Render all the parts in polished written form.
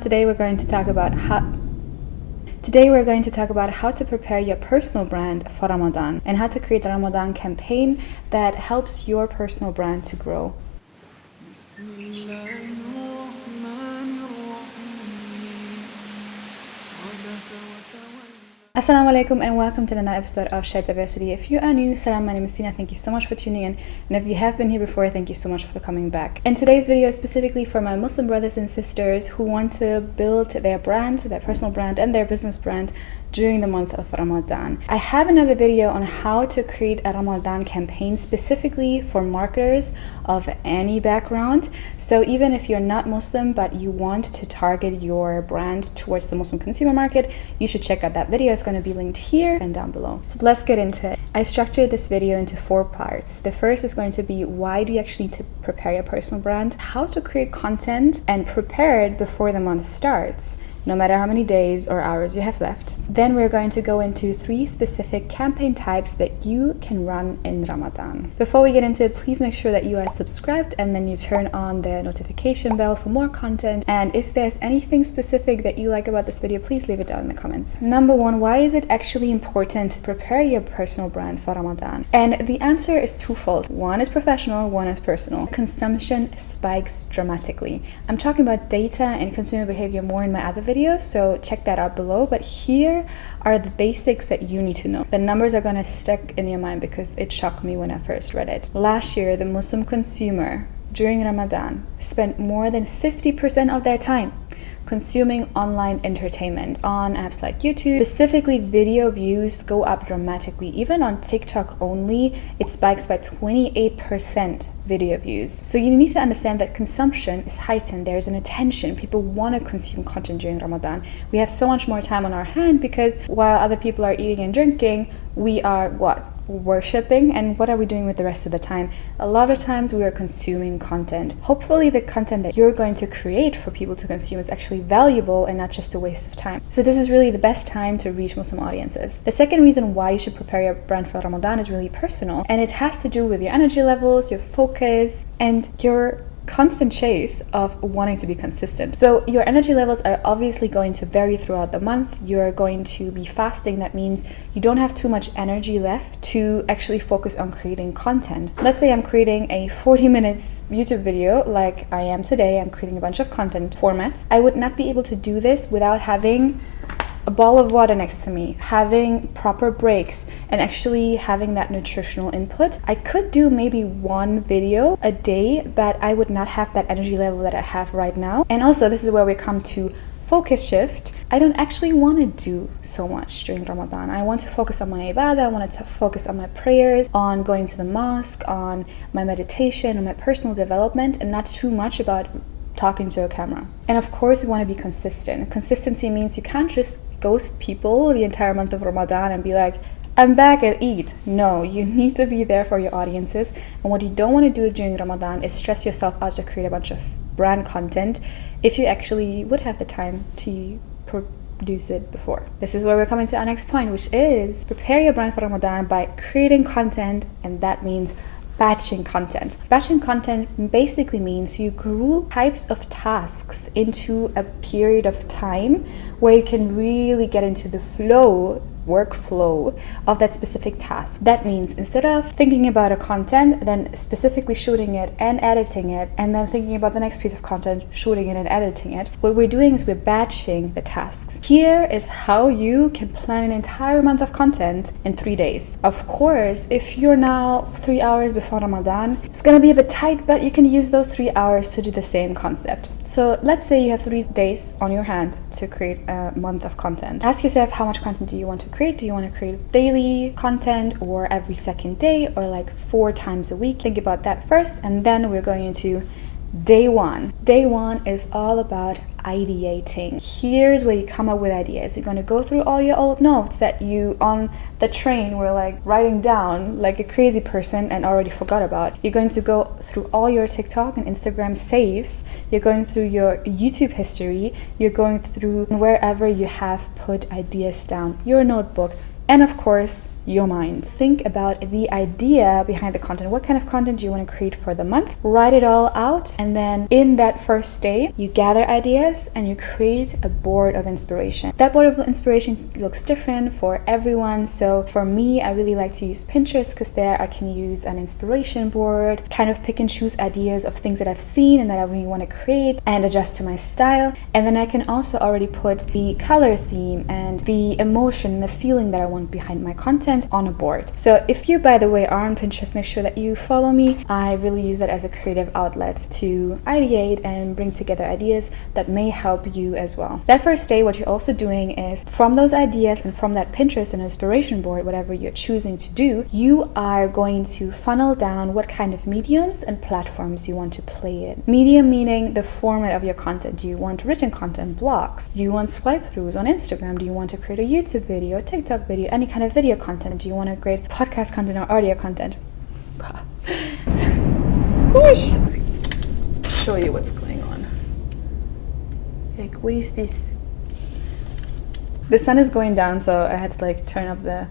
Today we're going to talk about how to prepare your personal brand for Ramadan and how to create a Ramadan campaign that helps your personal brand to grow. Assalamu alaikum and welcome to another episode of Shared Diversity. If you are new, salam, my name is Sina. Thank you so much for tuning in. And if you have been here before, thank you so much for coming back. And today's video is specifically for my Muslim brothers and sisters who want to build their brand, their personal brand and their business brand during the month of Ramadan. I have another video on how to create a Ramadan campaign specifically for marketers of any background. So even if you're not Muslim but you want to target your brand towards the Muslim consumer market, you should check out that video. It's going to be linked here and down below. So let's get into it. I structured this video into 4 parts. The first is going to be why do you actually need to prepare your personal brand, how to create content and prepare it before the month starts, no matter how many days or hours you have left. Then we're going to go into 3 specific campaign types that you can run in Ramadan. Before we get into it, please make sure that you are subscribed and then you turn on the notification bell for more content. And if there's anything specific that you like about this video, please leave it down in the comments. Number 1, why is it actually important to prepare your personal brand for Ramadan? And the answer is twofold. 1 is professional, 1 is personal. Consumption spikes dramatically. I'm talking about data and consumer behavior more in my other video, so check that out below. But here are the basics that you need to know. The numbers are going to stick in your mind because it shocked me when I first read it. Last year, the Muslim consumer during Ramadan spent more than 50% of their time consuming online entertainment on apps like YouTube. Specifically, video views go up dramatically. Even on TikTok only, it spikes by 28% video views. So you need to understand that consumption is heightened. There's an attention. People want to consume content during Ramadan. We have so much more time on our hand because while other people are eating and drinking, we are worshipping. And what are we doing with the rest of the time? A lot of times we are consuming content. Hopefully the content that you're going to create for people to consume is actually valuable and not just a waste of time. So this is really the best time to reach Muslim audiences. The second reason why you should prepare your brand for Ramadan is really personal, and it has to do with your energy levels, your focus, and your constant chase of wanting to be consistent. So your energy levels are obviously going to vary throughout the month. You're going to be fasting. That means you don't have too much energy left to actually focus on creating content. Let's say I'm creating a 40 minutes YouTube video like I am today. I'm creating a bunch of content formats. I would not be able to do this without having a bottle of water next to me, having proper breaks, and actually having that nutritional input. I could do maybe 1 video a day, but I would not have that energy level that I have right now. And also, this is where we come to focus shift. I don't actually want to do so much during Ramadan. I want to focus on my ibadah, I want to focus on my prayers, on going to the mosque, on my meditation, on my personal development, and not too much about talking to a camera. And of course, we want to be consistent. Consistency means you can't just ghost people the entire month of Ramadan and be like, I'm back and eat. No, you need to be there for your audiences. And what you don't want to do during Ramadan is stress yourself out to create a bunch of brand content if you actually would have the time to produce it before. This is where we're coming to our next point, which is prepare your brand for Ramadan by creating content, and that means batching content. Batching content basically means you group types of tasks into a period of time where you can really get into the workflow of that specific task. That means instead of thinking about a content, then specifically shooting it and editing it, and then thinking about the next piece of content, shooting it and editing it, what we're doing is we're batching the tasks. Here is how you can plan an entire month of content in 3 days. Of course, if you're now 3 hours before Ramadan, it's gonna be a bit tight, but you can use those 3 hours to do the same concept. So let's say you have 3 days on your hand to create a month of content. Ask yourself, how much content do you want to create? Do you want to create daily content or every second day or like 4 times a week? Think about that first, and then we're going into day 1. Day 1 is all about ideating. Here's where you come up with ideas. You're going to go through all your old notes that you on the train were like writing down like a crazy person and already forgot about. You're going to go through all your TikTok and Instagram saves. You're going through your YouTube history. You're going through wherever you have put ideas down, your notebook, and of course your mind. Think about the idea behind the content. What kind of content do you want to create for the month? Write it all out, and then in that first day, you gather ideas and you create a board of inspiration. That board of inspiration looks different for everyone. So for me, I really like to use Pinterest because there I can use an inspiration board, kind of pick and choose ideas of things that I've seen and that I really want to create and adjust to my style. And then I can also already put the color theme and the emotion, the feeling that I want behind my content on a board. So if you, by the way, are on Pinterest, make sure that you follow me. I really use that as a creative outlet to ideate and bring together ideas that may help you as well. That first day, what you're also doing is from those ideas and from that Pinterest and inspiration board, whatever you're choosing to do, you are going to funnel down what kind of mediums and platforms you want to play in. Medium meaning the format of your content. Do you want written content, blogs? Do you want swipe throughs on Instagram? Do you want to create a YouTube video, a TikTok video, any kind of video content? Do you want to create podcast content or audio content? Whoosh! Show you what's going on. Like, what is this? The sun is going down, so I had to turn up the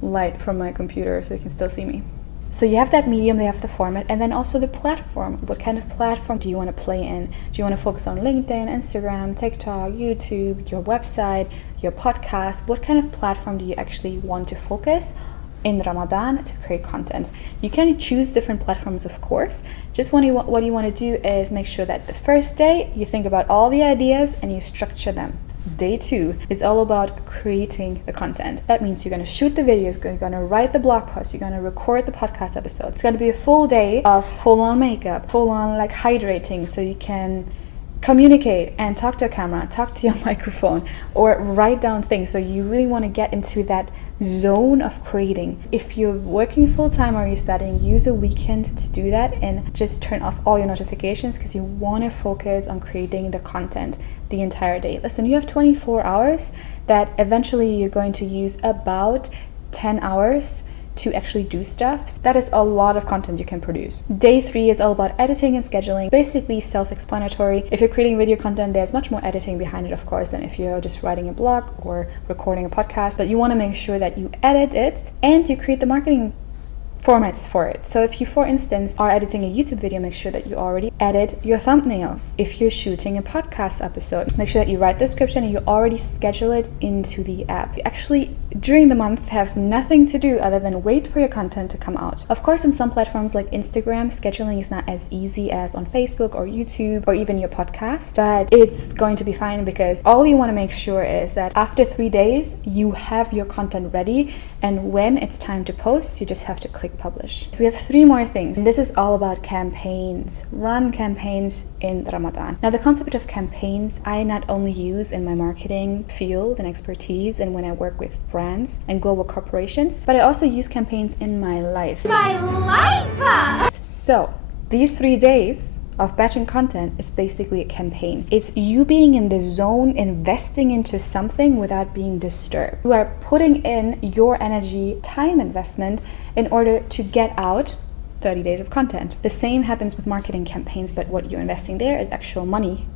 light from my computer so you can still see me. So you have that medium, you have the format, and then also the platform. What kind of platform do you want to play in? Do you want to focus on LinkedIn, Instagram, TikTok, YouTube, your website, your podcast? What kind of platform do you actually want to focus in Ramadan to create content? You can choose different platforms, of course. Just what you want to do is make sure that the first day you think about all the ideas and you structure them. Day 2 is all about creating the content. That means you're going to shoot the videos, you're going to write the blog posts, you're going to record the podcast episodes. It's going to be a full day of full-on makeup, full-on hydrating, so you can communicate and talk to a camera, talk to your microphone, or write down things. So you really want to get into that zone of creating. If you're working full-time or you're studying, use a weekend to do that and just turn off all your notifications because you want to focus on creating the content the entire day. Listen, you have 24 hours that eventually you're going to use about 10 hours to actually do stuff. That is a lot of content you can produce. Day 3 is all about editing and scheduling. Basically self-explanatory. If you're creating video content, there's much more editing behind it, of course, than if you're just writing a blog or recording a podcast. But you want to make sure that you edit it and you create the marketing formats for it. So if you, for instance, are editing a YouTube video, make sure that you already edit your thumbnails. If you're shooting a podcast episode, make sure that you write the description and you already schedule it into the app. You actually, during the month, have nothing to do other than wait for your content to come out. Of course, in some platforms like Instagram, scheduling is not as easy as on Facebook or YouTube or even your podcast, but it's going to be fine because all you want to make sure is that after 3 days, you have your content ready, and when it's time to post, you just have to click publish. So we have 3 more things. And this is all about campaigns. Run campaigns in Ramadan. Now, the concept of campaigns I not only use in my marketing field and expertise and when I work with brands and global corporations, but I also use campaigns in my life. So these 3 days of batching content is basically a campaign. It's you being in the zone, investing into something without being disturbed. You are putting in your energy, time investment in order to get out 30 days of content. The same happens with marketing campaigns, but what you're investing there is actual money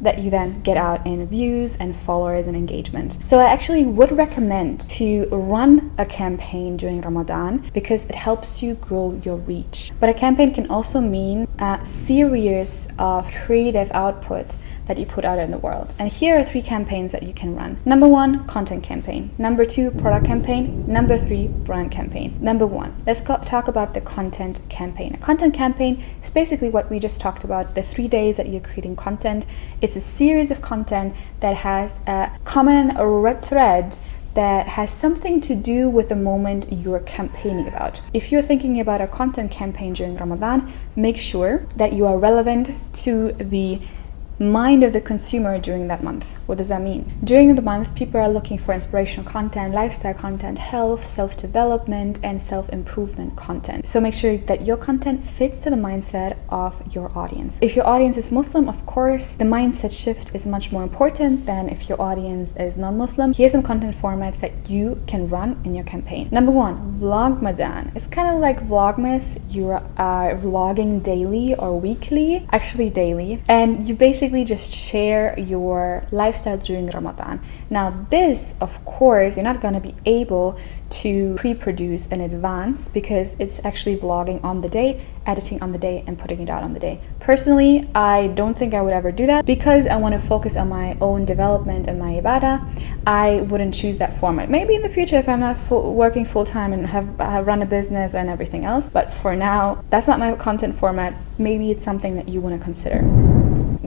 that you then get out in views and followers and engagement. So I actually would recommend to run a campaign during Ramadan because it helps you grow your reach. But a campaign can also mean a series of creative output that you put out in the world. And here are 3 campaigns that you can run. Number 1, content campaign. Number 2, product campaign. Number 3, brand campaign. Number 1, let's talk about the content campaign. A content campaign is basically what we just talked about, the 3 days that you're creating content. It's a series of content that has a common red thread that has something to do with the moment you're campaigning about. If you're thinking about a content campaign during Ramadan, make sure that you are relevant to the mind of the consumer during that month. What does that mean? During the month, people are looking for inspirational content, lifestyle content, health, self-development, and self-improvement content. So make sure that your content fits to the mindset of your audience. If your audience is Muslim, of course, the mindset shift is much more important than if your audience is non-Muslim. Here's some content formats that you can run in your campaign. Number 1, Vlogmadan. It's kind of like Vlogmas. You are vlogging daily or weekly, actually daily, and you basically basically just share your lifestyle during Ramadan. Now this, of course, you're not going to be able to pre-produce in advance because it's actually vlogging on the day, editing on the day, and putting it out on the day. Personally, I don't think I would ever do that because I want to focus on my own development and my ibadah. I wouldn't choose that format. Maybe in the future if I'm not working full-time and have run a business and everything else, but for now, that's not my content format. Maybe it's something that you want to consider.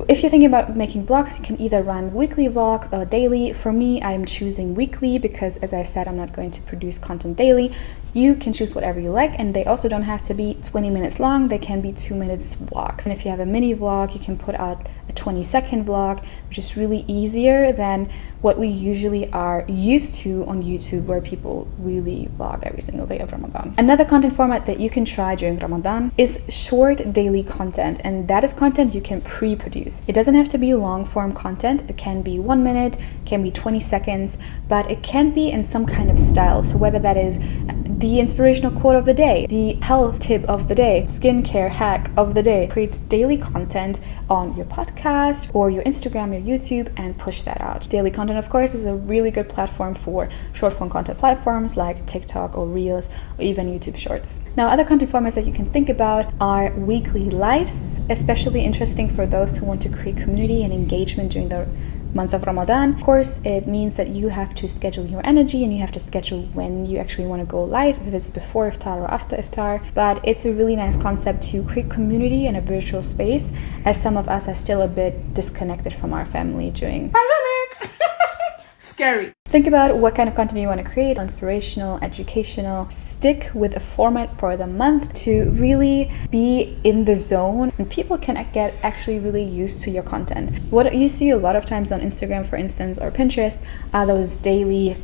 If you're thinking about making vlogs, you can either run weekly vlogs or daily. For me, I'm choosing weekly because, as I said, I'm not going to produce content daily. You can choose whatever you like, and they also don't have to be 20 minutes long. They can be 2 minutes vlogs. And if you have a mini vlog, you can put out a 20-second vlog, which is really easier than what we usually are used to on YouTube, where people really vlog every single day of Ramadan. Another content format that you can try during Ramadan is short daily content, and that is content you can pre-produce. It doesn't have to be long form content. It can be 1 minute, it can be 20 seconds, but it can be in some kind of style. So whether that is the inspirational quote of the day, the health tip of the day, skincare hack of the day, create daily content on your podcast or your Instagram, your YouTube, and push that out. Daily content, of course, is a really good platform for short form content platforms like TikTok or Reels or even YouTube Shorts. Now, other content formats that you can think about are weekly lives, especially interesting for those who want to create community and engagement during the month of Ramadan. Of course, it means that you have to schedule your energy and you have to schedule when you actually want to go live, if it's before iftar or after iftar. But it's a really nice concept to create community in a virtual space, as some of us are still a bit disconnected from our family during scary. Think about what kind of content you want to create, inspirational, educational. Stick with a format for the month to really be in the zone, and people can get actually really used to your content. What you see a lot of times on Instagram, for instance, or Pinterest, are those daily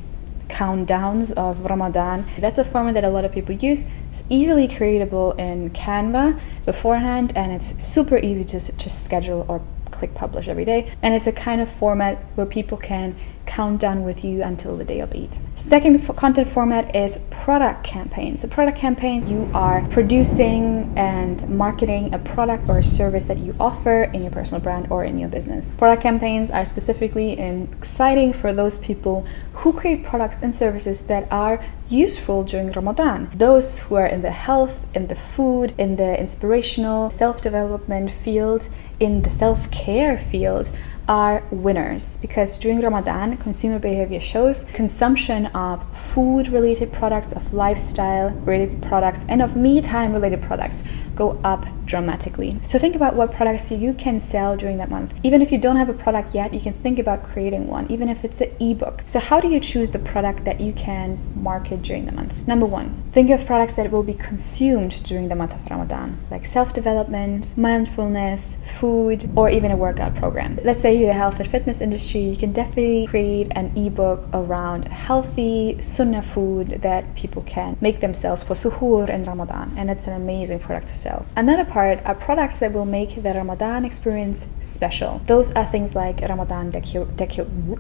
countdowns of Ramadan. That's a format that a lot of people use. It's easily creatable in Canva beforehand, and it's super easy to just schedule or click publish every day. And it's a kind of format where people can count down with you until the day of Eid. Second content format is product campaigns. A product campaign, you are producing and marketing a product or a service that you offer in your personal brand or in your business. Product campaigns are specifically exciting for those people who create products and services that are useful during Ramadan. Those who are in the health, in the food, in the inspirational, self-development field, in the self-care field are winners, because during Ramadan, consumer behavior shows consumption of food-related products, of lifestyle-related products, and of me-time related products go up dramatically. So think about what products you can sell during that month. Even if you don't have a product yet, you can think about creating one, even if it's an ebook. So how do you choose the product that you can market during the month? Number one, think of products that will be consumed during the month of Ramadan, like self-development, mindfulness, food, or even a workout program. Let's say you're a health and fitness industry, you can definitely create an ebook around healthy sunnah food that people can make themselves for suhoor in Ramadan, and it's an amazing product to sell. Another part are products that will make the Ramadan experience special. Those are things like Ramadan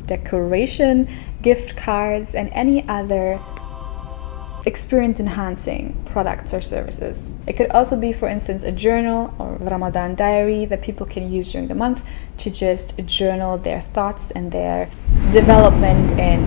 decoration, gift cards, and any other experience enhancing products or services. It could also be, for instance, a journal or Ramadan diary that people can use during the month to just journal their thoughts and their development in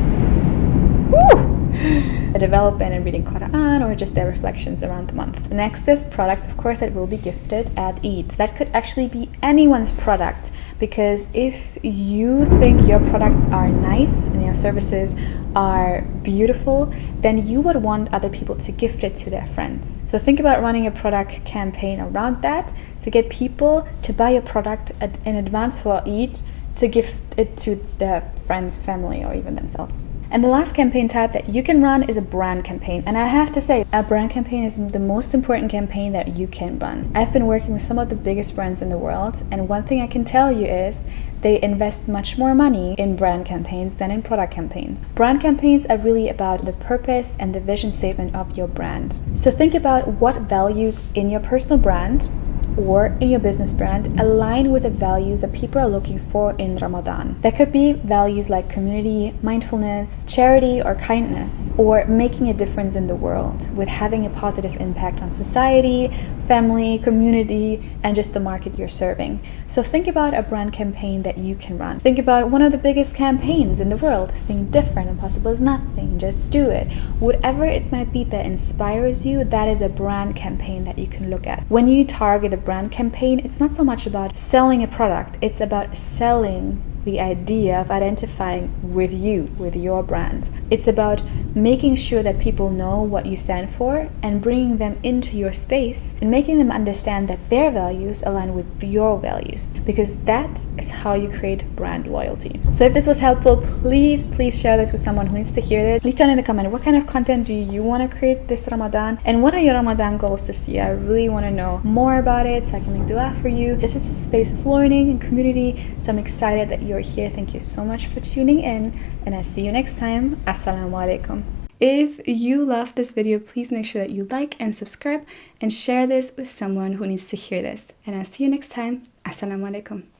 reading Quran, or just their reflections around the month. Next is products, of course, that will be gifted at Eid. That could actually be anyone's product, because if you think your products are nice and your services are beautiful, then you would want other people to gift it to their friends. So think about running a product campaign around that to get people to buy a product in advance for Eid, to gift it to their friends, family, or even themselves. And the last campaign type that you can run is a brand campaign. And I have to say, a brand campaign is the most important campaign that you can run. I've been working with some of the biggest brands in the world, and one thing I can tell you is they invest much more money in brand campaigns than in product campaigns. Brand campaigns are really about the purpose and the vision statement of your brand. So think about what values in your personal brand or in your business brand align with the values that people are looking for in Ramadan. That could be values like community, mindfulness, charity, or kindness, or making a difference in the world with having a positive impact on society, family, community, and just the market you're serving. So think about a brand campaign that you can run. Think about one of the biggest campaigns in the world. Think different, impossible is nothing, just do it. Whatever it might be that inspires you, that is a brand campaign that you can look at. When you target a brand campaign, it's not so much about selling a product, it's about selling the idea of identifying with you, with your brand. It's about making sure that people know what you stand for and bringing them into your space and making them understand that their values align with your values, because that is how you create brand loyalty. So if this was helpful, please share this with someone who needs to hear it. Leave down in the comment, what kind of content do you want to create this Ramadan, and what are your Ramadan goals this year? I really want to know more about it so I can make dua for you. This is a space of learning and community, so I'm excited that you're here. Thank you so much for tuning in, and I'll see you next time. Assalamu alaikum. If you loved this video, please make sure that you like and subscribe and share this with someone who needs to hear this. And I'll see you next time. Assalamu alaikum.